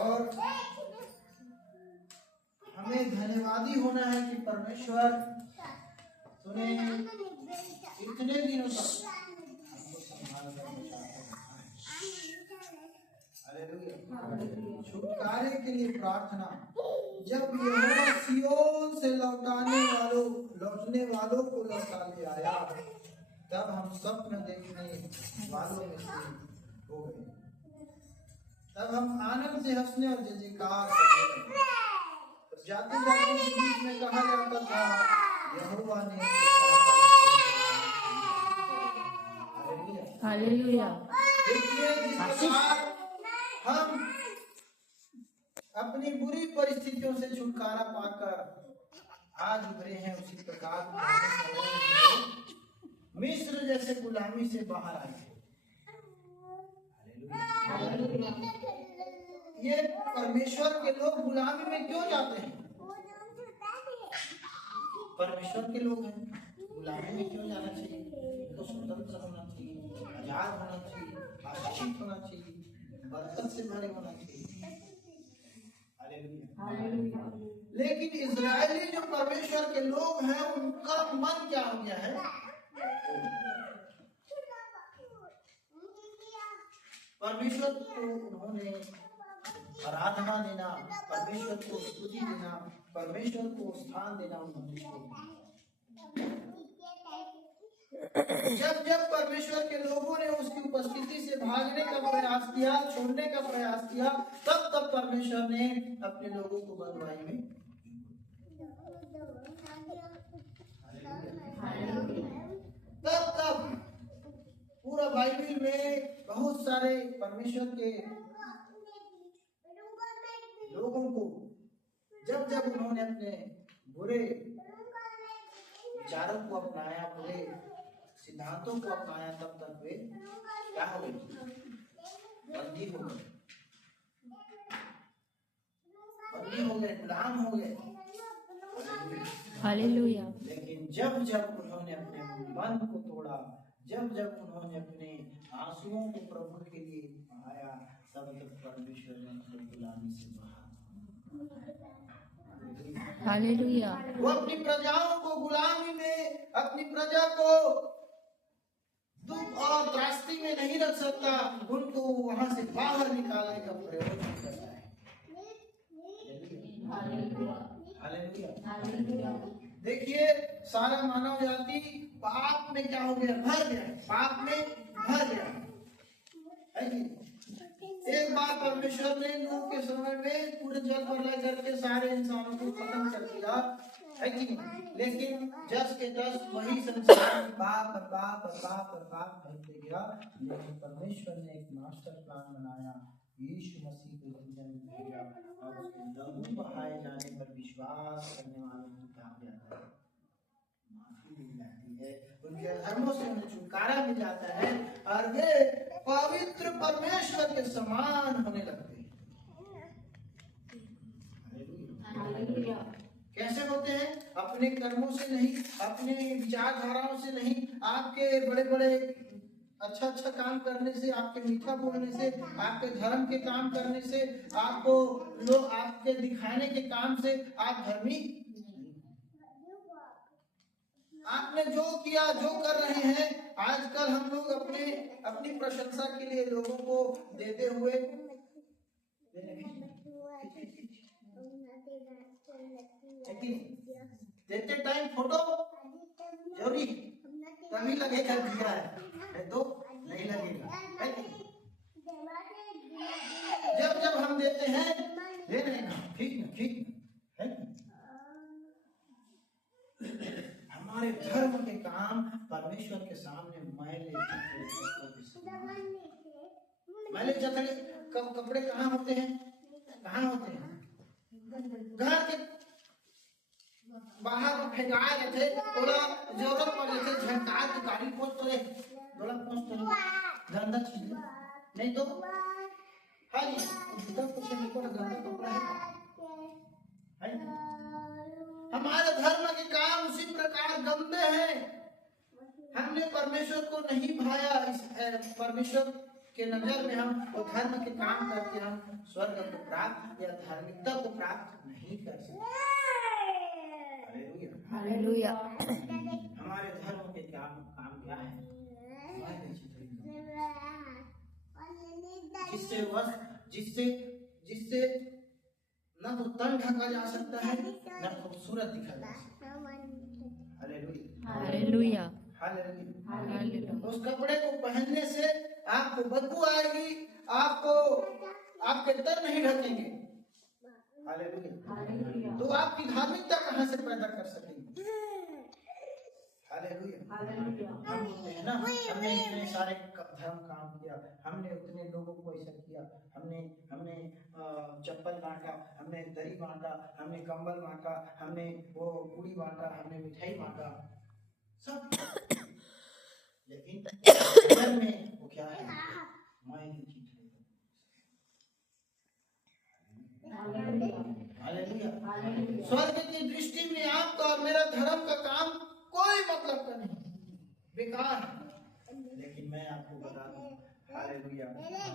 और हमें धन्यवादी होना है कि परमेश्वर तूने इतने दिनों तक हमको संभाल कर हालेलुया। छुटकारे के लिए प्रार्थना। जब यहोवा सिय्योन से लौटने वालों को लौटा ले आया, तब हम स्वप्न देखने वालों में से हो गए। तब हम आनंद से हंसने और जय जयकार करने लगे। जाते जाते के बीच में कहा जाता था, यहोवा ने हालेलुया। देखिए, जिस प्रकार हम अपनी बुरी परिस्थितियों से छुटकारा पाकर आज उभरे हैं, उसी प्रकार मिस्र जैसे गुलामी से बाहर आए हैं। ये परमेश्वर के लोग गुलामी में क्यों जाते हैं? परमेश्वर के लोग हैं, गुलामी में क्यों जाना चाहिए? तो स्वतंत्र होना चाहिए, आजाद होना चाहिए, आशीषित होना चाहिए, बरकत से भरे होना चाहिए। हालेलुया। लेकिन इजरायली जो परमेश्वर के लोग हैं, उनका मन क्या हो गया है? परमेश्वर को उन्होंने आराधना देना, परमेश्वर को स्तुति देना, परमेश्वर को स्थान देना उन्होंने छोड़ा। जब जब परमेश्वर के लोगों ने उसकी उपस्थिति से भागने का प्रयास किया, छोड़ने का प्रयास किया, तब तब परमेश्वर ने अपने लोगों को बंधुआई में तब पूरा बाइबल में बहुत सारे परमेश्वर के लोगों को जब जब उन्होंने अपने बुरे विचारों को अपनाया, बुरे सिद्धांतों को अपनाया, तब तक वे क्या हो गए? बंदी हो गए, गुलाम हो गए। हालेलुया। लेकिन जब जब उन्होंने अपने मन को तोड़ा, जब जब उन्होंने अपने आंसुओं को प्रभु के लिए बहाया, तब तक परमेश्वर ने उनको गुलामी से बहा। हालेलुया। वो अपनी प्रजाओं को गुलामी में, अपनी प्रजा को दुख और त्रासदी में नहीं रख सकता, उनको वहां से बाहर निकालने का प्रयत्न करता है। हालेलुया। देखिए, सारा मानव जाति पाप में क्या हो गया? भर गया, पाप में भर गया। एक बार परमेश्वर ने नूह के समय में पूरे जल प्रलय करके सारे इंसानों को खत्म कर दिया, है कि नहीं? लेकिन जस के तस वही संसार पाप फैलते गया। लेकिन परमेश्वर ने एक मास्टर प्लान बनाया, यीशु मसीह को जन्म दिया और उसके लहू बहाए जाने पर विश्वास करने वालों को क्या जाता है? माफी मिल जाती है, उनके धर्मों से उन्हें छुटकारा मिल जाता है और वे पवित्र परमेश्वर के समान होने लगते हैं। हालेलुया। कैसे होते हैं? अपने कर्मों से नहीं, अपने विचारधाराओं से नहीं, आपके बड़े बड़े अच्छा काम करने से, आपके मीठा बोलने से, आपके धर्म के काम करने से, आपको लोग आपके दिखाने के काम से आप धर्मी। आपने जो किया, जो कर रहे हैं, आजकल हम लोग अपनी प्रशंसा के लिए लोगों को देते हुए देते टाइम फोटो जरूरी तभी लगेगा दिया है तो नहीं लगेगा। जब जब हम देते हैं दे देना, ठीक है। हमारे धर्म के काम परमेश्वर के सामने मैले चतड़े कपड़े कहाँ होते हैं? घर के बाहर में फेंकाए रहते, थोड़ा जरूरत पड़ जाते झटका के गाड़ी पोस्ट करे, गंदा चीज नहीं तो है कुछ गंदा कपड़ा है। हमारे धर्म के काम उसी प्रकार गंदे हैं। हमने परमेश्वर को नहीं भाया, परमेश्वर के नजर में हम वो धर्म के काम करके हम स्वर्ग को प्राप्त या धार्मिकता को प्राप्त नहीं कर सकते। हालेलुया। हमारे धर्म के काम क्या है? जिससे न तो तन ढका जा सकता है न खूबसूरत दिखा जा सकता है। हालेलुया। हालेलुया। उस कपड़े को पहनने से आपको बदबू आएगी, आपको आपके तन नहीं ढकेंगे। हालेलुया। तो आपकी धार्मिकता कहाँ से पैदा कर सकेंगे? हालेलुया। है ना, हमने इतने सारे धर्म काम किया, हमने उतने लोगों को ऐसा किया, हमने चप्पल बांटा, हमने दरी बांटा, हमने कंबल बांटा, हमने वो पूरी बांटा, हमने मिठाई बांटा, सब। लेकिन घर में वो क्या है? मैं ही चीज है। स्वर्ग की दृष्टि में आपका और मेरा धर्म का काम कोई मतलब का नहीं, बेकार है। लेकिन मैं आपको बता दूं, हालेलुया,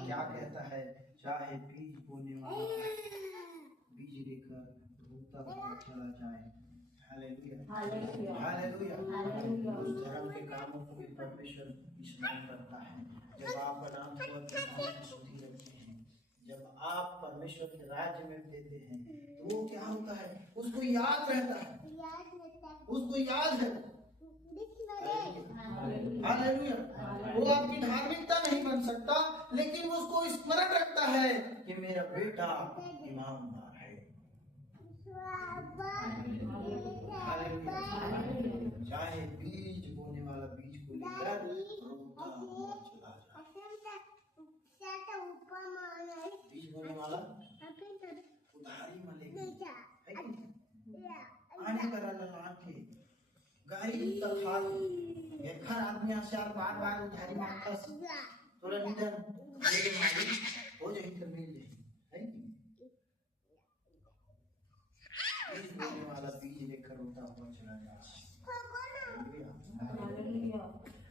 क्या कहता है? चाहे बीज बोने वाला बीज लेकर रोता हुआ चला जाए, हालेलुया, हालेलुया, उस धर्म के कामों को भी परमेश्वर स्मरण करता है। जब आप बनाम शुद्धि रखते हैं, जब आप परमेश्वर के राज्य में देते हैं, तो वो क्या होता है? उसको याद रहता है, उसको याद है। हालेलुया। वो आपकी धार्मिकता नहीं बन सकता, लेकिन उसको स्मरण रखता है कि मेरा बेटा ईमानदार है। चाहे बीज बोने वाला बीज को लेकर रोता हुआ चला जाए, बीज बोने वाला उधारी मिलेगी, आने का लाके गाड़ी का खाल घर आदमी आसार बार उधारी मांगता तोरा निधन मेरे मालिक हो जाए तो मिल जाए, है बीज बोने वाला बीज लेकर रोता हुआ चला जाए।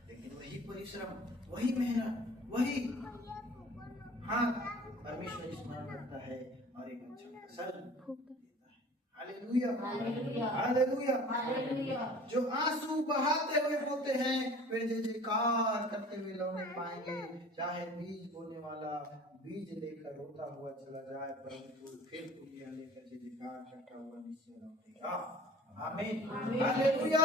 लेकिन वही परिश्रम, वही मेहनत, वही हाँ परमेश्वर स्मरण करता है और एक अच्छा फसल देता है। Hallelujah, hallelujah, hallelujah. जो आंसू बहाते हुए रोते हैं वे जय जयकार करते हुए लौट पाएंगे। चाहे बीज बोने वाला बीज लेकर रोता हुआ चला जाए, परंतु फिर पुलिया लेकर जय जयकार करता हुआ निश्चय लौटेगा। आमीन, हालेलुया।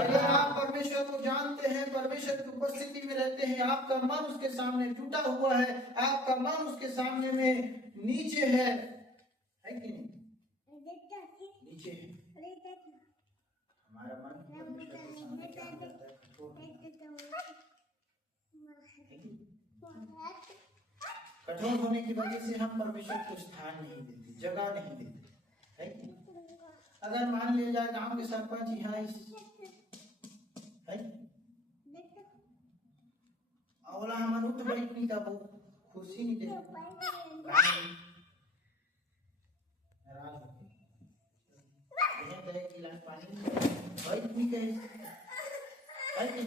अगर आप परमेश्वर को जानते हैं, परमेश्वर की उपस्थिति में रहते हैं, आपका मन उसके सामने टूटा हुआ है, आपका मन उसके सामने में नीचे है कि नहीं? नीचे है। हमारा मन परमेश्वर के सामने क्या हो जाता है? कठोर होने की वजह से हम परमेश्वर को स्थान नहीं देते, जगह नहीं देते, है कि? अगर मान लिया जाए गांव के सरपंच यहाँ है अवला हमारे उठ बैठने का वो खुशी नहीं देते, नाराज होते हैं, कहे गिलास पानी भाई कहे